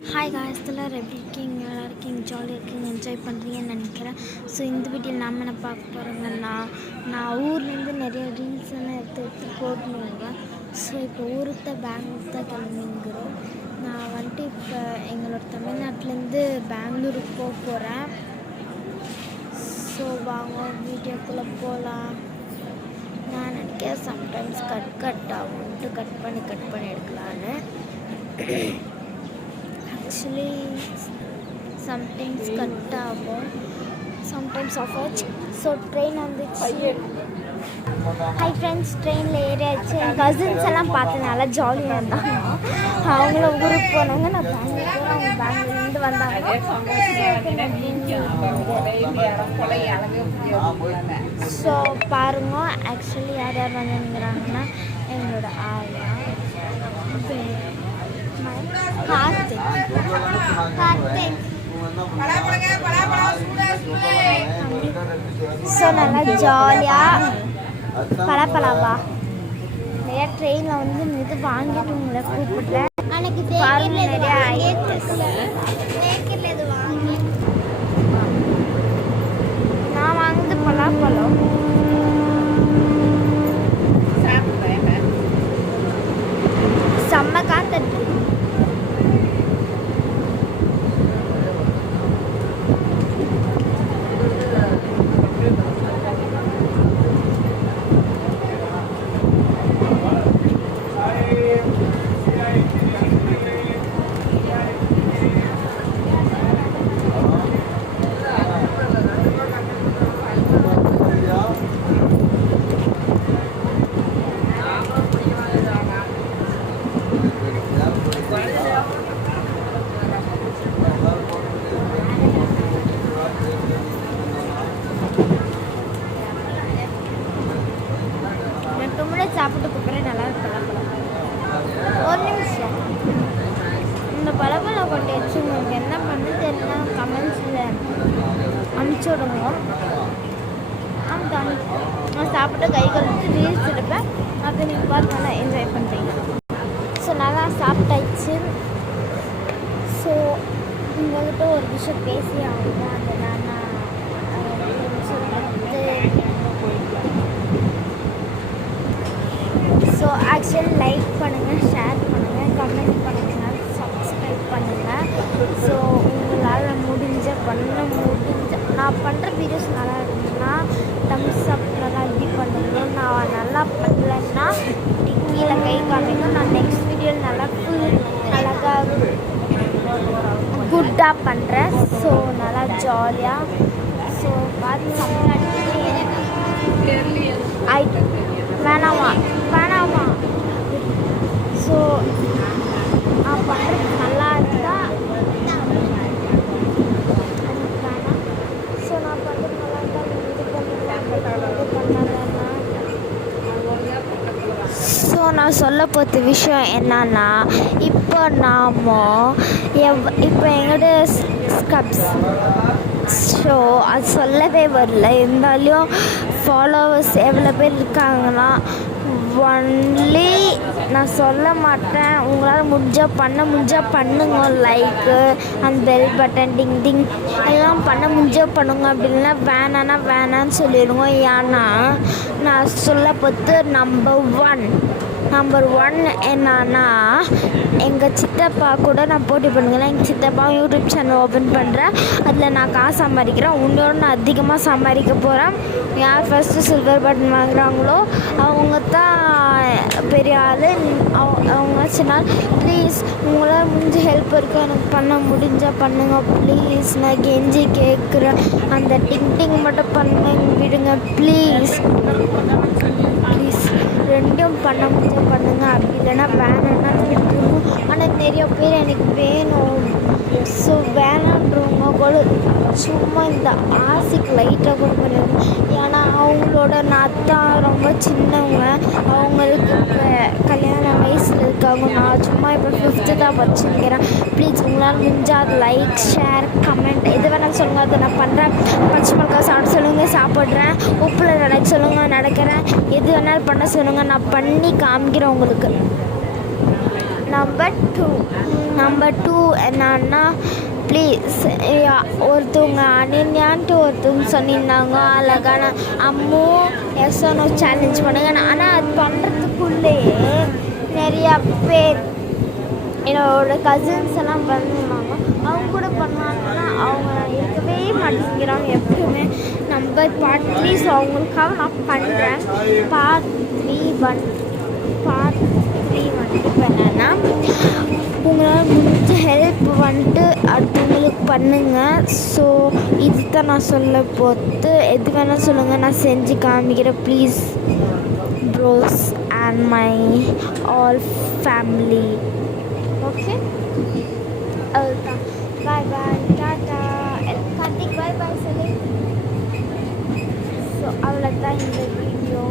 Hi guys, எல்லோரும் எப்படி இருக்கீங்க? நல்லா இருக்கீங்க, ஜாலியாக இருக்கீங்க, என்ஜாய் பண்ணுறீங்கன்னு நினைக்கிறேன். ஸோ இந்த வீடியோவில் நம்ம என்ன பார்க்க போகிறோங்கன்னா, நான் ஊர்லேருந்து நிறைய ரீல்ஸ் எல்லாம் எடுத்து போடணுங்க. ஸோ இப்போ ஊருக்கு தான் பெங்களூர் தான் கிளம்பிங்கிறோம். நான் வந்துட்டு இப்போ எங்களோட தமிழ்நாட்டிலேருந்து பெங்களூருக்கு போகிறேன். ஸோ வாங்க வீடியோக்குள்ளே போகலாம். நான் நினைக்கிறேன் சம்டைம்ஸ் கட் ஆகும்ட்டு கட் பண்ணி எடுக்கலான்னு. ஆக்சுவலி சம்டைம்ஸ் கட் ஆகும், சம்டைம்ஸ் ஆஃப் ஆச்சு. ஸோ ட்ரெயின் வந்துச்சு. ஹை ஃப்ரெண்ட்ஸ், ட்ரெயினில் ஏறியாச்சு. என் கசின்ஸ் எல்லாம் பார்த்து நல்லா ஜாலியாக இருந்தாங்க. அவங்களும் ஊருக்கு போனாங்க, நான் பெங்களூர் போகிறேன். அவங்க பெங்களூர்லேருந்து வந்தாங்க. ஸோ பாருங்க, ஆக்சுவலி யார் யார் வந்துங்கிறாங்கன்னா எங்களோட ஆயா, கார்த்திக். ஸோ நல்லா ஜாலியாக பழப்பழவா நிறையா ட்ரெயினில் வந்து இது வாங்கிட்டு உங்களை கூப்பிடுறேன். எனக்கு நிறையா நான் வாங்குது பலாப்பழம். செம்ம காத்தட்டு. சாப்பிட்டு கூப்பிட்றேன். நல்லா இருக்கு பழப்பழம். ஒரு நிமிஷம், இந்த பழப்பழம் கொண்டு வச்சு உங்களுக்கு என்ன பண்ணு தெரியல, கமெண்ட்ஸில் அனுப்பிச்சி விடுங்க. நான் சாப்பிட்டு கை கழுவிட்டு ரீல்ஸ் எடுப்பேன். அதை நீங்கள் பார்த்து நல்லா என்ஜாய் பண்ணுறீங்க. ஸோ நல்லா சாப்பிட்டாச்சு. ஸோ உங்கள்கிட்ட ஒரு விஷயம் பேசி ஆகணும். அதை நான் ஸோ ஆக்சுவலி லைக் பண்ணுங்கள், ஷேர் பண்ணுங்கள், கமெண்ட் பண்ணுங்கள், சப்ஸ்கிரைப் பண்ணுங்கள். ஸோ உங்களால் நான் பண்ணுற வீடியோஸ் நல்லா இருந்துச்சுன்னா தம்ஸ் அப் நல்லா இப்படி பண்ணணும். நான் நல்லா பண்ணலைன்னா கீழே கை காமிங்க. நான் நெக்ஸ்ட் வீடியோவில் நல்லா அழகாக குட்டாக பண்ணுறேன். ஸோ நல்லா ஜாலியாக. ஸோ பார்த்து வேணாமா. ஸோ நான் பண்ணுறது நல்லா இருந்தா ஸோ நான் பண்ணுறது நல்லா இருந்தால் இது பண்ணலன்னா. ஸோ நான் சொல்ல போகிற விஷயம் என்னன்னா, இப்போ இப்போ எங்களோட ஸ்கப்ஸ் ஷோ அது சொல்லவே வரல. இருந்தாலும் ஃபாலோவர்ஸ் எவ்வளோ பேர் இருக்காங்கன்னா ஒன்லி நான் சொல்ல மாட்டேன். உங்களால் முடிஞ்சால் பண்ணுங்க. லைக்கு அந்த பெல் பட்டன் டிங் எல்லாம் பண்ண பண்ணுங்க. அப்படின்னா வேணான்னு சொல்லிடுங்க. ஏன்னா நான் சொல்ல போது நம்பர் ஒன் என்னன்னா, எங்கள் சித்தப்பா கூட நான் போட்டி பண்ணுங்களேன். எங்கள் சித்தப்பாவும் யூடியூப் சேனல் ஓப்பன் பண்ணுறேன். அதில் நான் காசு சம்பாதிக்கிறேன். உன்னோட நான் அதிகமாக சம்பாதிக்க போகிறேன். யார் ஃபஸ்ட்டு சில்வர் பட்டன் வாங்குகிறாங்களோ அவங்க தான் பெரிய ஆள். அவங்க சின்ன ப்ளீஸ் உங்களால் முடிஞ்ச ஹெல்ப் இருக்குது. எனக்கு பண்ண முடிஞ்சால் பண்ணுங்க ப்ளீஸ். நான் கெஞ்சி கேட்குறேன். அந்த டிங் மட்டும் பண்ண விடுங்க ப்ளீஸ். ரெண்டும் பண்ண முடிஞ்ச பண்ணுங்க. அப்படி இல்லைன்னா வேணான்னா விட்டுருவோம். ஆனால் நிறைய பேர் எனக்கு வேணும். ஸோ வேணான்றவங்க கூட சும்மா இந்த ஆசைக்கு லைட்டாக கூட பண்ணிடுவோம். ஏன்னா அவங்களோட அத்தான் ரொம்ப சின்னவங்க. அவங்களுக்கு இப்போ கல்யாண வயசில் இருக்காங்க. நான் சும்மா இப்போ 5th தான் வச்சுக்கிறேன். ப்ளீஸ் உங்களால் முடிஞ்சால் லைக், ஷேர், கமெண்ட் எது வேணாலும் சொல்லுங்கள். அதை நான் பண்ணுறேன். பச்சை மிளகாய் சாப்பிட சொல்லுங்கள், சாப்பிட்றேன். உப்பில் நடக்க சொல்லுங்கள், நடக்கிறேன். எது வேணாலும் பண்ண சொல்லுங்கள், நான் பண்ணி காமிக்கிறேன் உங்களுக்கு. நம்பர் 2 நம்பர் 2 என்னன்னா ப்ளீஸ் ஒருத்தவங்க அனன்யான்ட்டு ஒருத்தவங்க சொன்னிருந்தாங்க அழகான அம்மு எஸ்ஓனோ சேலஞ்ச் பண்ணுங்க. ஆனால் அது பண்ணுறதுக்குள்ளேயே நிறையா பேர் என்னோடய கசின்ஸ் எல்லாம் பண்ணுவாங்க. அவங்க கூட பண்ணாங்கன்னா அவங்க இருக்கவே மாட்டேங்கிறாங்க எப்பவுமே. நம்பர் பார்ட் ப்ளீஸ் அவங்களுக்காக நான் பண்ணுறேன். பார்ட் 3 வந்துட்டு இப்போ என்னென்னா உங்களால் முடிஞ்ச ஹெல்ப் வந்துட்டு அடுத்தவங்களுக்கு பண்ணுங்கள். ஸோ இது தான் நான் சொல்ல போது. எது வேணால் சொல்லுங்கள், நான் செஞ்சு காமிக்கிறேன். Please bros and my all family. Okay, அதுதான். பாய் பாய், டாட்டா. கார்த்திக் பாய் பாய் சொல்லு. ஸோ அவ்வளோதான் இந்த வீடியோ.